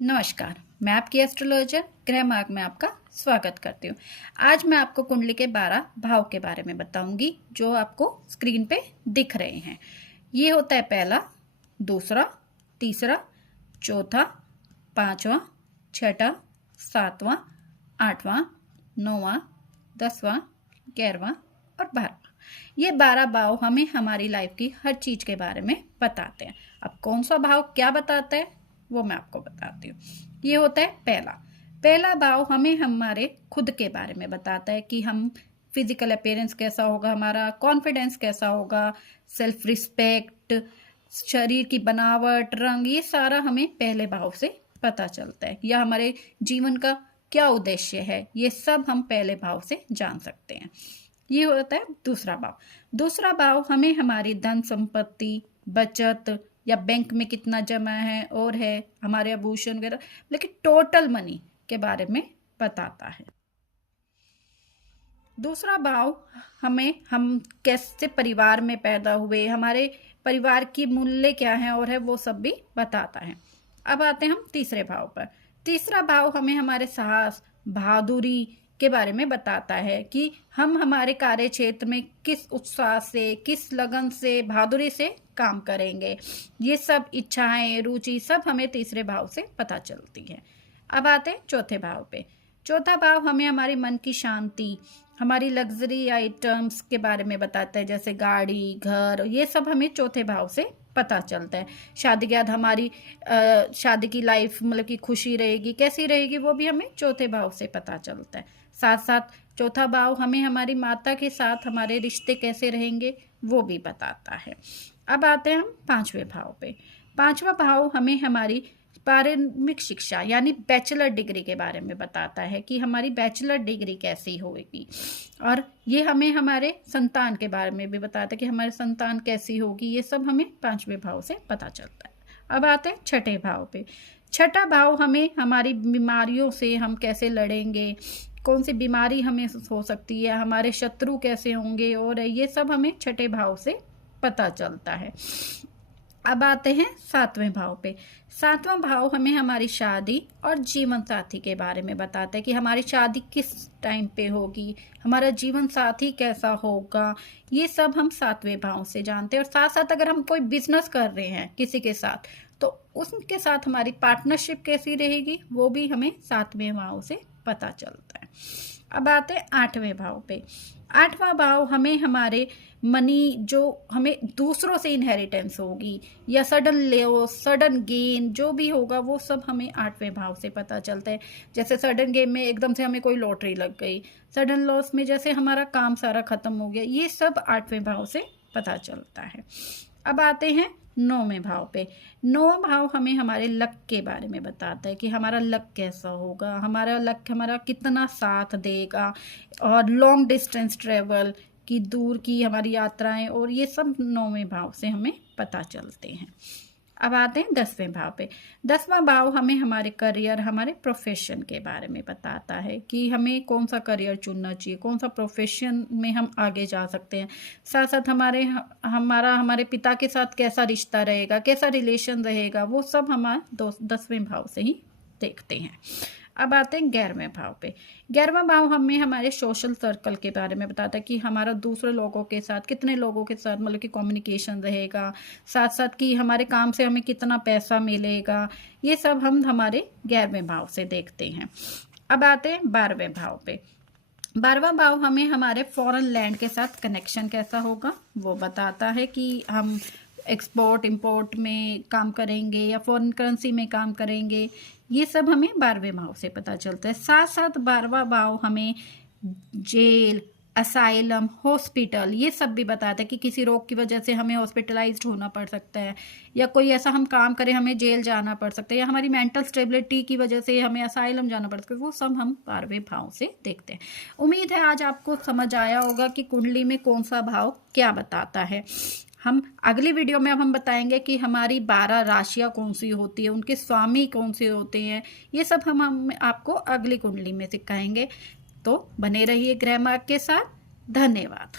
नमस्कार, मैं आपकी एस्ट्रोलॉजर ग्रह मार्ग में आपका स्वागत करती हूँ। आज मैं आपको कुंडली के 12 भाव के बारे में बताऊंगी जो आपको स्क्रीन पे दिख रहे हैं। ये होता है पहला, दूसरा, तीसरा, चौथा, पांचवा, छठा, सातवां, आठवां, नौवां, 10वां, 11वां और 12वां। ये 12 भाव हमें हमारी लाइफ की हर चीज के बारे में बताते हैं। अब कौन सा भाव क्या बताता है वो मैं आपको बताती हूँ। ये होता है पहला भाव हमें हमारे खुद के बारे में बताता है कि हम फिजिकल अपीयरेंस कैसा होगा, हमारा कॉन्फिडेंस कैसा होगा, सेल्फ रिस्पेक्ट, शरीर की बनावट, रंग, ये सारा हमें पहले भाव से पता चलता है। या हमारे जीवन का क्या उद्देश्य है, ये सब हम पहले भाव से जान सकते हैं। ये होता है दूसरा भाव हमें हमारी धन संपत्ति, बचत या बैंक में कितना जमा है और है, हमारे आभूषण वगैरह, लेकिन टोटल मनी के बारे में बताता है। दूसरा भाव हमें हम कैसे परिवार में पैदा हुए, हमारे परिवार की मूल्य क्या है और है, वो सब भी बताता है। अब आते हैं हम तीसरे भाव पर। तीसरा भाव हमें हमारे साहस, बहादुरी के बारे में बताता है कि हम हमारे कार्य क्षेत्र में किस उत्साह से, किस लगन से, बहादुरी से काम करेंगे। ये सब इच्छाएं, रुचि सब हमें तीसरे भाव से पता चलती है। अब आते हैं चौथे भाव पे। चौथा भाव हमें हमारे मन की शांति, हमारी लग्जरी आइटम्स के बारे में बताता है, जैसे गाड़ी, घर, ये सब हमें चौथे भाव से पता चलता है। शादी के बाद हमारी शादी की लाइफ मतलब कि खुशी रहेगी, कैसी रहेगी, वो भी हमें चौथे भाव से पता चलता है। साथ साथ चौथा भाव हमें हमारी माता के साथ हमारे रिश्ते कैसे रहेंगे वो भी बताता है। अब आते हैं हम पांचवें भाव पे। पांचवा भाव हमें हमारी प्रारंभिक शिक्षा यानी बैचलर डिग्री के बारे में बताता है कि हमारी बैचलर डिग्री कैसी होगी, और ये हमें हमारे संतान के बारे में भी बताता है कि हमारी संतान कैसी होगी। ये सब हमें पांचवें भाव से पता चलता है। अब आते हैं छठे भाव पे। छठा भाव हमें हमारी बीमारियों से हम कैसे लड़ेंगे, कौन सी बीमारी हमें हो सकती है, हमारे शत्रु कैसे होंगे, और ये सब हमें छठे भाव से पता चलता है। अब आते हैं सातवें भाव पे। सातवां भाव हमें हमारी शादी और जीवन साथी के बारे में बताता है कि हमारी शादी किस टाइम पे होगी, हमारा जीवन साथी कैसा होगा, ये सब हम सातवें भाव से जानते हैं। और साथ साथ अगर हम कोई बिजनेस कर रहे हैं किसी के साथ, तो उसके साथ हमारी पार्टनरशिप कैसी रहेगी वो भी हमें सातवें भाव से पता चलता है। अब आते हैं आठवें भाव पे। आठवां भाव हमें हमारे मनी, जो हमें दूसरों से इनहेरिटेंस होगी या सडन लॉस, सडन गेन जो भी होगा, वो सब हमें आठवें भाव से पता चलता है। जैसे सडन गेन में एकदम से हमें कोई लॉटरी लग गई, सडन लॉस में जैसे हमारा काम सारा खत्म हो गया, ये सब आठवें भाव से पता चलता है। अब आते हैं नौवें भाव पे। नौवां भाव हमें हमारे लक के बारे में बताता है कि हमारा लक कैसा होगा, हमारा लक हमारा कितना साथ देगा, और लॉन्ग डिस्टेंस ट्रेवल की, दूर की हमारी यात्राएं, और ये सब नौवें भाव से हमें पता चलते हैं। अब आते हैं 10वें भाव पे। 10वां भाव हमें हमारे करियर, हमारे प्रोफेशन के बारे में बताता है कि हमें कौन सा करियर चुनना चाहिए, कौन सा प्रोफेशन में हम आगे जा सकते हैं। साथ साथ हमारे पिता के साथ कैसा रिश्ता रहेगा, कैसा रिलेशन रहेगा, वो सब हम 10वें भाव से ही देखते हैं। अब आते हैं 11वें भाव पे। 11वां भाव हमें हमारे सोशल सर्कल के बारे में बताता है कि हमारा दूसरे लोगों के साथ, कितने लोगों के साथ मतलब कि कम्युनिकेशन रहेगा, साथ साथ कि हमारे काम से हमें कितना पैसा मिलेगा, ये सब हम हमारे 11वें भाव से देखते हैं। अब आते हैं 12वें भाव पे। 12वां भाव हमें हमारे फॉरेन लैंड के साथ कनेक्शन कैसा होगा वो बताता है कि हम एक्सपोर्ट इंपोर्ट में काम करेंगे या फॉरेन करेंसी में काम करेंगे, ये सब हमें 12वें भाव से पता चलता है। साथ साथ 12वां भाव हमें जेल, असाइलम, हॉस्पिटल, ये सब भी बताता है कि किसी रोग की वजह से हमें हॉस्पिटलाइज्ड होना पड़ सकता है, या कोई ऐसा हम काम करें हमें जेल जाना पड़ सकता है, या हमारी मेंटल स्टेबिलिटी की वजह से हमें असाइलम जाना पड़ सकता है, वो सब हम 12वें भाव से देखते हैं। उम्मीद है आज आपको समझ आया होगा कि कुंडली में कौन सा भाव क्या बताता है। हम अगली वीडियो में अब हम बताएंगे कि हमारी 12 राशियां कौन सी होती है, उनके स्वामी कौन से होते हैं, ये सब हम आपको अगली कुंडली में सिखाएंगे। तो बने रहिए ग्रह मार्ग के साथ। धन्यवाद।